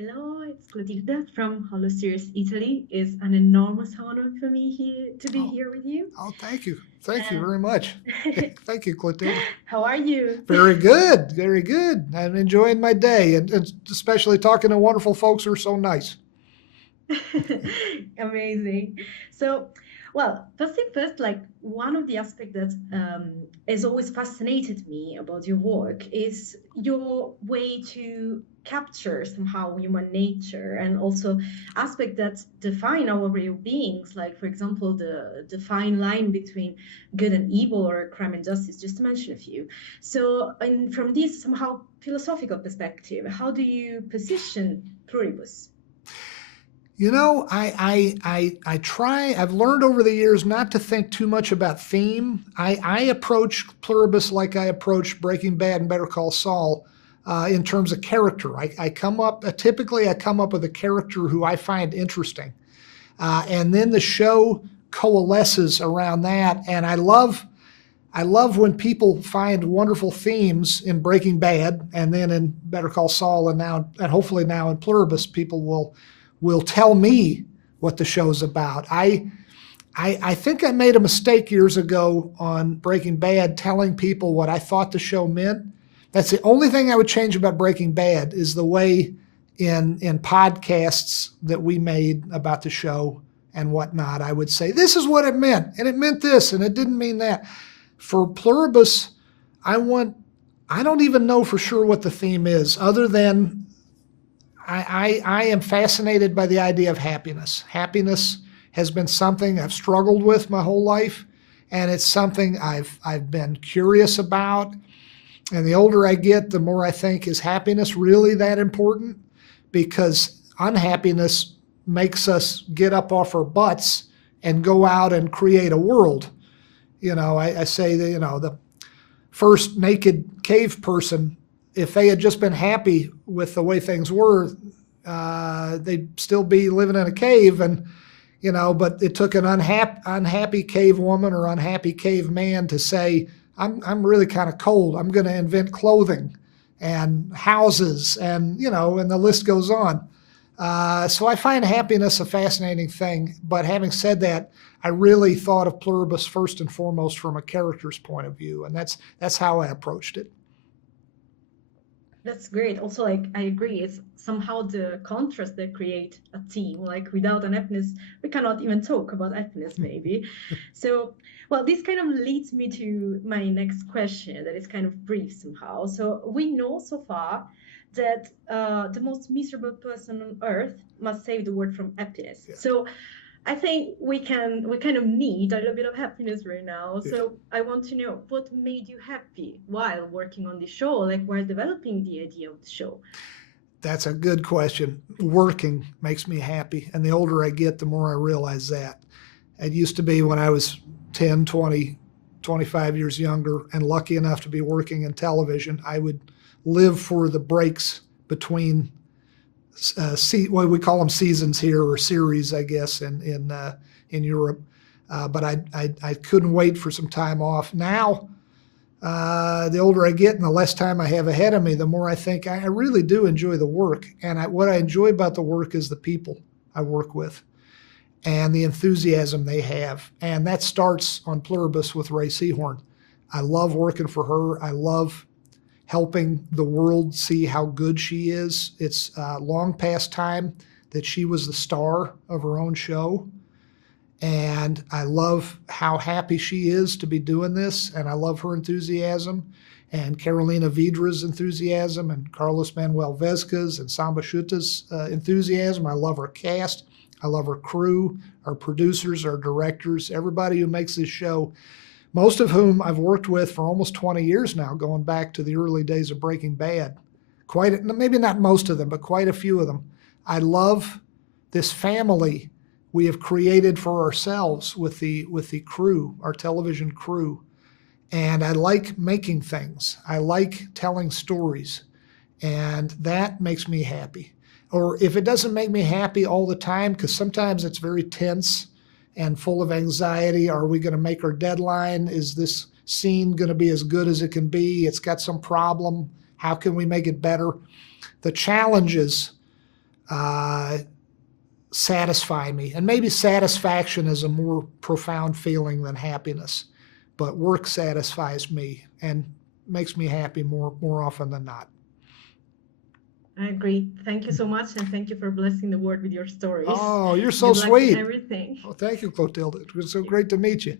Hello, it's Clotilde from Hollow Series Italy. It's an enormous honor for me here to be Oh, here with you. oh, thank you. Thank you And very much. Thank you, Clotilda. how are you? Very good. Very good. I'm enjoying my day and especially talking to wonderful folks who are so nice. Amazing. So, well, first thing first, like one of the aspects that has always fascinated me about your work is your way to capture somehow human nature and also aspects that define our real beings, like for example, the fine line between good and evil or crime and justice, just to mention a few. So, and from this somehow philosophical perspective, how do you position pluribus? You know, I try, I've learned over the years not to think too much about theme. I approach Pluribus like I approach Breaking Bad and Better Call Saul in terms of character. I come up, typically I come up with a character who I find interesting. And then the show coalesces around that. And I love when people find wonderful themes in Breaking Bad and then in Better Call Saul and now and hopefully now in Pluribus, people will tell me what the show's about. I think I made a mistake years ago on Breaking Bad telling people what I thought the show meant. That's the only thing I would change about Breaking Bad is the way in podcasts that we made about the show and whatnot, I would say, this is what it meant, and it meant this, and it didn't mean that. For Pluribus, I don't even know for sure what the theme is, other than I am fascinated by the idea of happiness. Happiness has been something I've struggled with my whole life, and it's something I've been curious about. And the older I get, the more I think, is happiness really that important? Because unhappiness makes us get up off our butts and go out and create a world. I say that, the first naked cave person, if they had just been happy with the way things were, they'd still be living in a cave. And, but it took an unhappy cave woman or unhappy cave man to say, I'm really kind of cold. I'm going to invent clothing and houses and the list goes on. So I find happiness a fascinating thing. But having said that, I really thought of Pluribus first and foremost from a character's point of view. And that's how I approached it. That's great. Also, like I agree, it's somehow the contrast that create a team. Like without an happiness, we cannot even talk about happiness, maybe. So, well, this kind of leads me to my next question that is kind of brief somehow. So we know so far that the most miserable person on earth must save the world from happiness. Yeah. So I think we kind of need a little bit of happiness right now. Yeah. So I want to know what made you happy while working on the show, like while developing the idea of the show. That's a good question. Working makes me happy. And the older I get, the more I realize that. It used to be when I was 10, 20, 25 years younger and lucky enough to be working in television, I would live for the breaks between what we call them seasons here, or series, I guess, in Europe. But I couldn't wait for some time off. Now, the older I get and the less time I have ahead of me, the more I think I really do enjoy the work. And what I enjoy about the work is the people I work with and the enthusiasm they have. And that starts on Pluribus with Rhea Seehorn. I love working for her. I love helping the world see how good she is. It's long past time that she was the star of her own show. And I love how happy she is to be doing this. And I love her enthusiasm and Carolina Vidra's enthusiasm and Carlos Manuel Vesca's and Samba Shuta's enthusiasm. I love her cast. I love her crew, our producers, our directors, everybody who makes this show, most of whom I've worked with for almost 20 years now, going back to the early days of Breaking Bad. Maybe not most of them, but quite a few of them. I love this family we have created for ourselves with the crew, our television crew. And I like making things. I like telling stories. And that makes me happy. Or if it doesn't make me happy all the time, because sometimes it's very tense and full of anxiety. Are we going to make our deadline? Is this scene going to be as good as it can be? It's got some problem. How can we make it better? The challenges satisfy me. And maybe satisfaction is a more profound feeling than happiness, but work satisfies me and makes me happy more often than not. I agree. Thank you so much, and thank you for blessing the world with your stories. Oh, you're so Good luck in sweet. everything. Oh, thank you, Clotilde. It was so great to meet you.